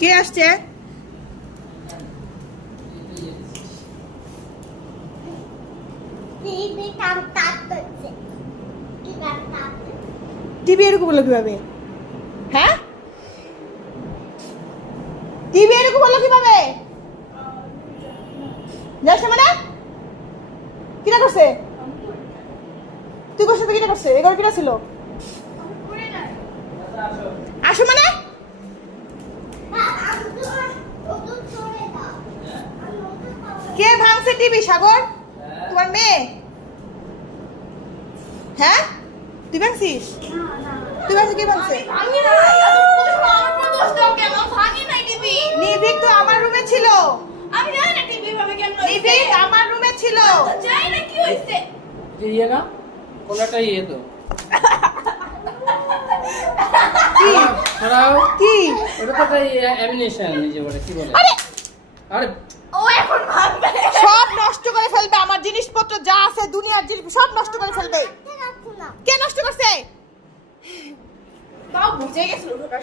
কে আসছে? টিভি এরকম হলো কিভাবে? হ্যাঁ, টিভি এরকম হলো কিভাবে? যাস না মানে? কিনা করছে? তুই করছিস? কিনা করছে? এগারো কিনা ছিল? আসো মানে? কে ভাঙছে টিভি? সাগর, তোমার মেয়ে? হ্যাঁ, তুই ভাঙছিস? তুই ভাঙছিস? কে ভাঙছে? নিভিক তো আমার রুমে ছিল। আমি জানি না টিভি ভাবে কেন নিভিক আমার রুমে ছিল। জানি না কি হইছে। যে ইয়ে না কোনটা ইয়ে তো কি সরাও কি? ওটা তো একটা অ্যামিনেশন নিজে বলে কি বলে আরে আরে ও এখন ভাববে সব নষ্ট করে ফেলবে, আমার জিনিসপত্র যা আছে দুনিয়ার জিনিস সব নষ্ট করে ফেলবে। কে নষ্ট করছে? তাও বুঝে গেছিল ঢোকার